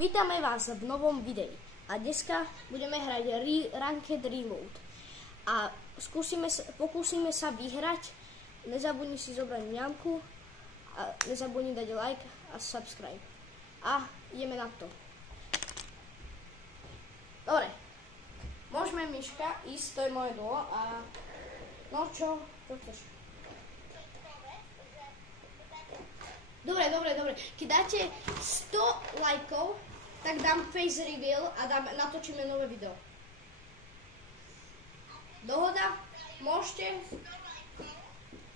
Vítame vás v novom videi a dneska budeme hrať Ranked Reload a pokúsime sa vyhrať. Nezabudni si zobrať mňamku a nezabudni dať like a subscribe. A ideme na to. Dobre, môžeme Miška ísť, to je moje duo a no čo chceš? Dobre. Keď dáte 100 lajkov, tak dám face reveal a natočíme nové video. Dohoda? Môžete?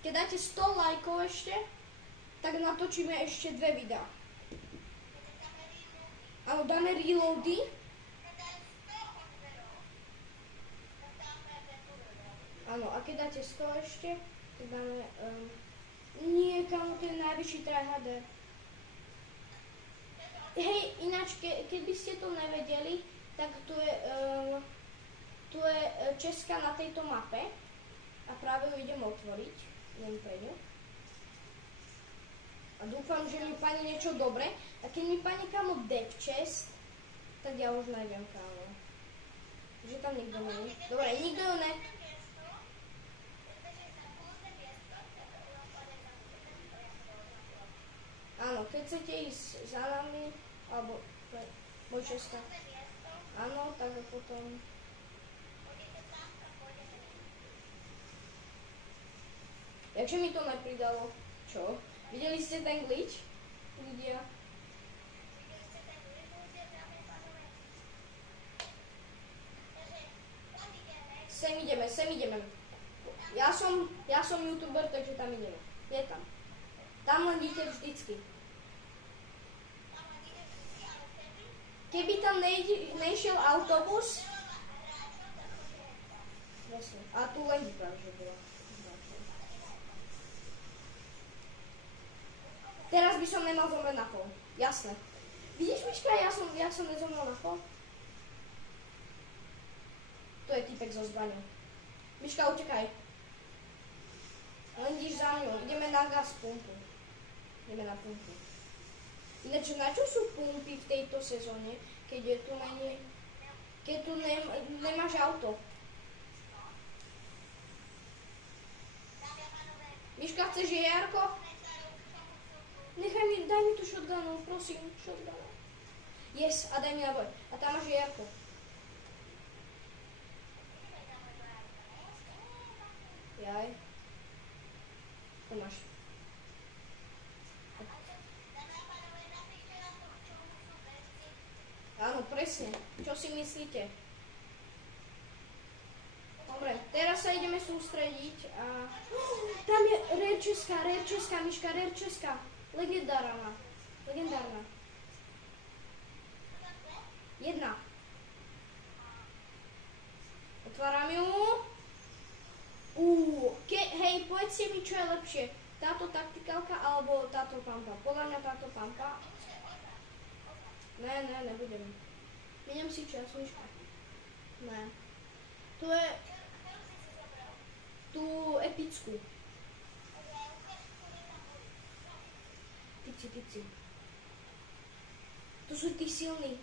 Keď dáte 100 lajkov ešte, tak natočíme ešte 2 videá. Áno, dáme reloady. Áno, a keď dáte 100 ešte, tak dáme... Nie, kamo, ten najvyšší tryharder. Hej, ináč, keď by ste to nevedeli, tak tu je Česká na tejto mape a práve ju idem otvoriť. Idem pre ňu. A dúfam, že mi padne niečo dobre. A keď mi padne, kamo, dev chest, tak ja už neviem, kamo. Že tam nikto nie je. Dobre, nikto ju ne... Áno, keď chcete ísť za nami, alebo môj Česká. Áno, tak a potom... Jakže mi to nepridalo? Čo? Videli ste ten glitch? Ľudia? Sem ideme. Ja som youtuber, takže tam ideme. Je tam. Tam len idete vždycky. Keby tam nešiel autobus... Presne. A tu len vypadá, že bola. Teraz by som nemal zomrieť na pol. Jasné. Vidíš, Miška, ja som nezomrel na pol? To je typek so zbraňou. Miška, utekaj. Len idíš za mňou. Ideme na gas pumpu. Ideme na pumpu. Ináč, na čo sú pumpy v tejto sezóne, keď je tu menej... Keď tu nemáš auto? Miška, chceš Jarko? Daj mi tu shotgunu, prosím, shotgunu. Yes, a daj mi naboj. A tam máš Jarko. Jaj. To máš. Áno, presne. Čo si myslíte? Dobre, teraz sa ideme sústrediť a... Tam je rare Česká, Miška, rare Česká. Legendárna. Jedna. Otváram ju. Hej, povedzte mi, čo je lepšie. Táto taktikálka alebo táto pampa. Podľa mňa táto pampa. Ne, nebudem. Miniem si čas, Miška. Ne. Tu je... Tu epickú. Pici. Tu sú tí silní.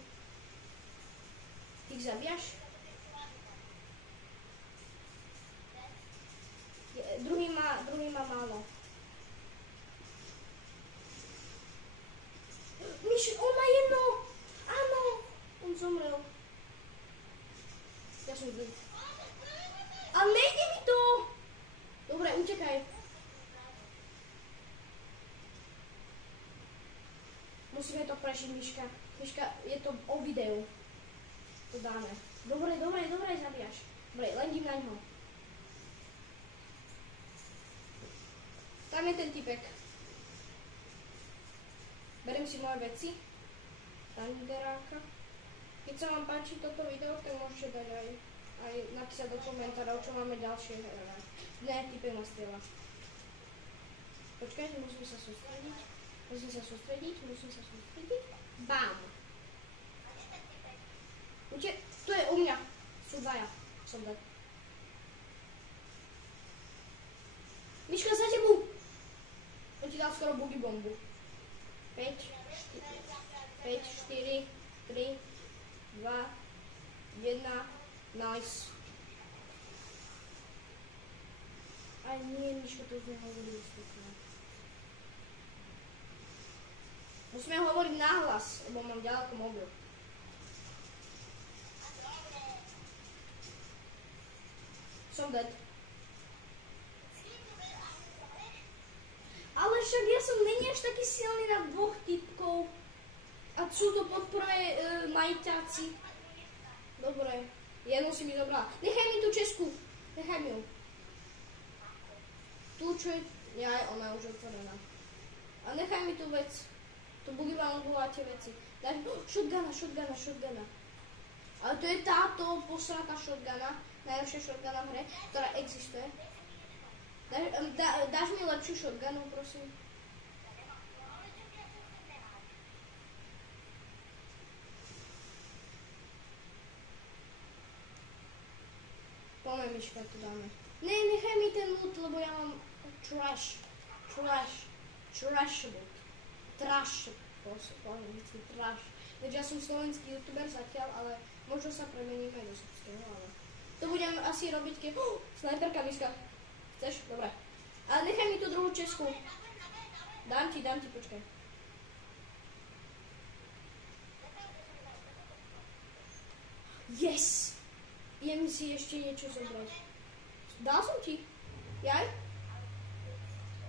Ty ich zabíjaš? Druhý má málo. On má jedno! Áno! On zomrel. Ja som zlý. Ale nejde mi to! Dobre, utekaj. Musíme to prežiť, Miška. Miška, je to o videu. To dáme. Dobre, zabíjaš. Dobre, len idím na ňo. Tam je ten typek. Beriem si moje veci. Tanderáka. Keď sa vám páči toto video, tak môžete dať aj napísať do komentárov, čo máme ďalšie hrať. Ne, typek ma strieľa. Počkajte, musím sa sústrediť. Bám. Tu je u mňa. Sú dvaja. Som dať. Miška, za tebu. On ti dal skoro boogie bombu. 5, 4, 3, 2, 1, nice. Aj nie, Miško, to sme hovorili stupňa. Musíme hovoriť nahlas, lebo mám ďaleko mobil. Som dead. Ale však ja som není až taký silný na 2 typkov. A sú to podporné majťáci. Dobre, jednu si mi dobrala. Nechaj mi tú Česku. Nechaj mi ju. Tu čo je... Jaj, ona je už otvorená. A nechaj mi tú vec. Tu Boogiebound bola tie veci. Daj mi... Shotguna. Ale to je táto posraká shotguna. Najlepšia shotguna v hre, ktorá existuje. Dáš mi lepšiu shotgunu, prosím? Poďme, Miška, tu dáme. Ne, nechaj mi ten loot, lebo ja mám trash loot. Trash. Poviem vždycky trash. Veď ja som slovenský youtuber zatiaľ, ale možno sa premením aj do srbského, ale... To budem asi robiť, keď... Snajperka, Miška. Chceš? Dobre. Ale nechaj mi tú druhú Česku. Dám ti, počkaj. Yes! Idem si ešte niečo zobrať. Dal som ti. Jaj?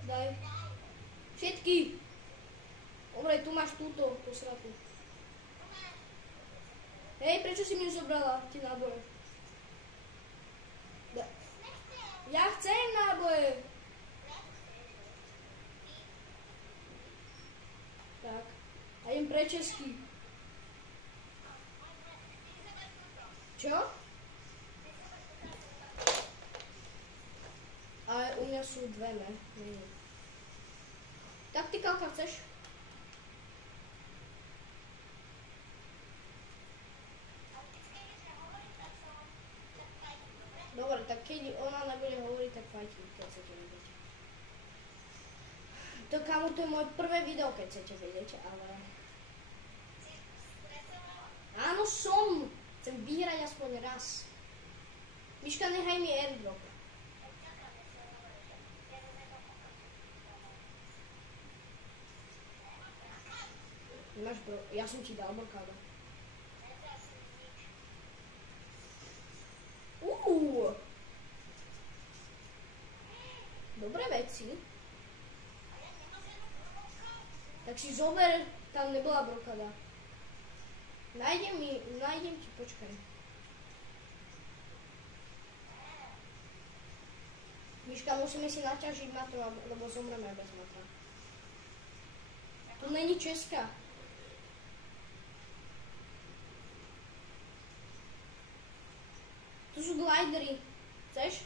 Daj. Všetky. Dobre, tu máš túto posratu. Hej, prečo si mi ju zobrala, tie náboje? Ja chcem náboje. Tak. A idem pre Česky. Čo? Ale u mňa sú dve, ne? Taktikálka chceš? Dobre, tak keď ona nebude hovoriť, tak fajti, keď chcete vedieť. To kamu, to je moje prvé video, keď chcete vedieť, ale... Áno, som! Chcem vyhrať aspoň raz. Miška, nechaj mi airdrop. Nemáš bro... Ja som ti dal blokádu. Dobré veci. Tak si zober, tam nebola blokáda. Nájdem ti, počkaj. Miška, musíme si naťažiť matru, lebo zomreme bez matra. Tu není Česká. Tu sú glidery. Chceš?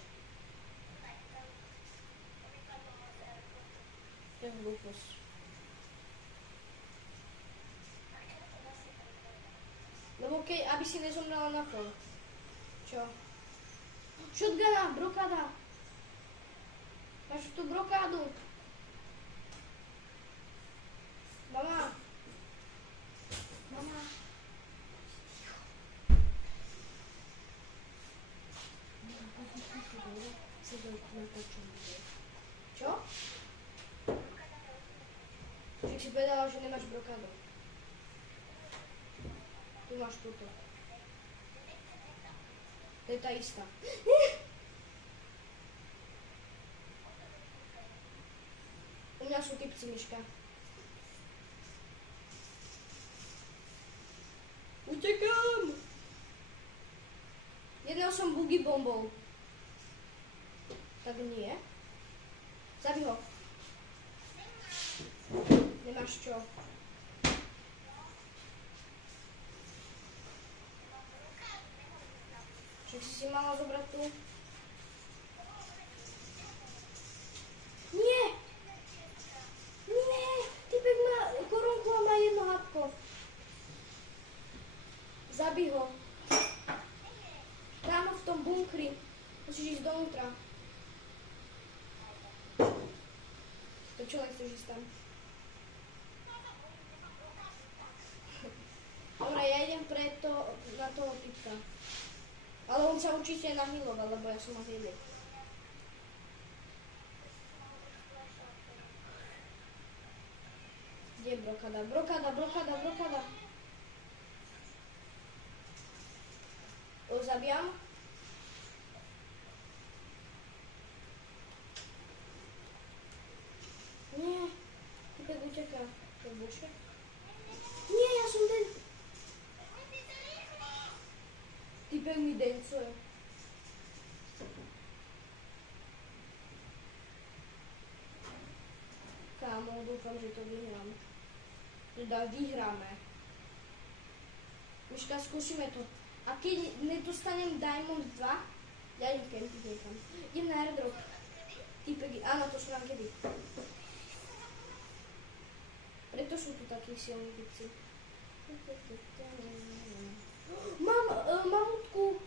To je hlúposť. Lebo aby si nezomrela na to. Čo? Shotguna, brokáda. Máš tú brokádu. Mama. Čo? Však si povedala, že nemáš brokádu. Tu máš túto. To je tá istá. U mňa sú typci, Miška. Utekám! Jedného som boogie bombou. Tak nie. Zabij ho. Nemáš čo. Však si mala zobrať tu. Nie! Nie! Typek má korunku a má jedno hapko. Zabij ho. Tam v tom bunkri. Musíš ísť dovnútra. Prečo nechceš ísť tam? Dobre, ja idem na toho typka. Ale on sa určite nahiloval, lebo ja som ho hýbil. Kde je brokada? Brokada. Zabijam. Nie. Typek uteká. To je buše? Nie, ja som ten. Typek mi dencuje. Kámo, dúfam, že to vyhrám. Teda vyhráme. Myška, skúsime to. A keď nedostanem Diamond 2, ja idem kempiť niekam. Idem na airdrop. Typek, áno, to sú rankedy. Preto sú tu takí silní typci. Mám mamutku.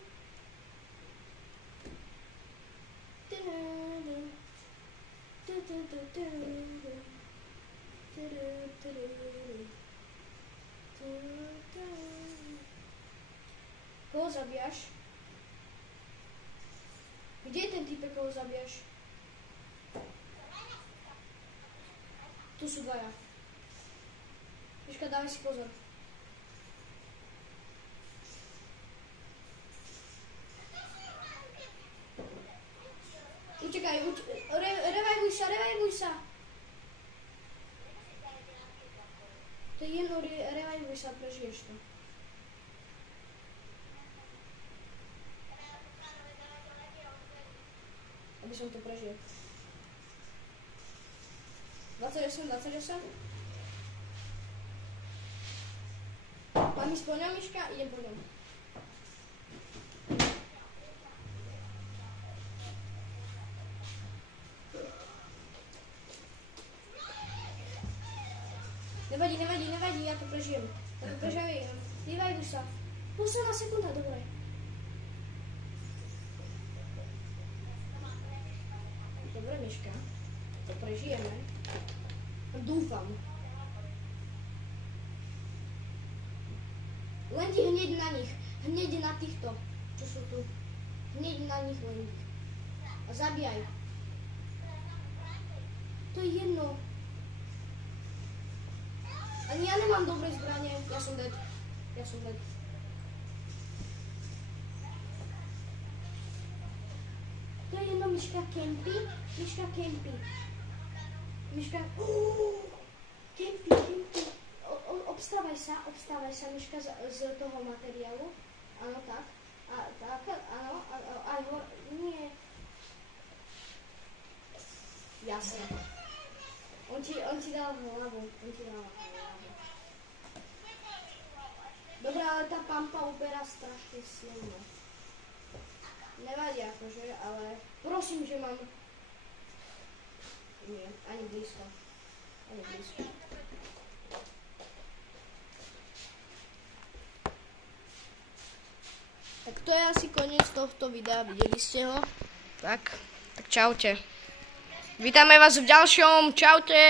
Koho zabíjaš? Kde je ten typek, koho zabíjaš? Tu sú dvaja. Miška, dávaj si pozor. Utekaj, revajvuj sa. To je jedno, revajvuj sa, prežiješ to. Aby som to prežil. 28. Mám ísť po ňom, Miška? Idem po ňom. Nevadí, ja to prežijem. Vyvajdu sa. Posledná sekunda, dobre. Dobre, Miška. To prežijeme. Dúfam. Len ti hneď na nich. Hneď na týchto, čo sú tu. Hneď na nich len. A zabíjaj. To je jedno. Ani ja nemám dobré zbranie. Ja som dead. To je jedno, Miška kempy. Miška... Kempy. Obstávaj sa, Miška, z toho materiálu. Áno, tak. Áno, aj hor... Nie. Jasne. On ti dal hlavu. Dobre, ale tá pampa uberá strašne silno. Nevadí akože, ale prosím, že mám... Nie, ani blízko. Tak to je asi koniec tohto videa, videli ste ho? Tak čaute. Vítame vás v ďalšom, čaute.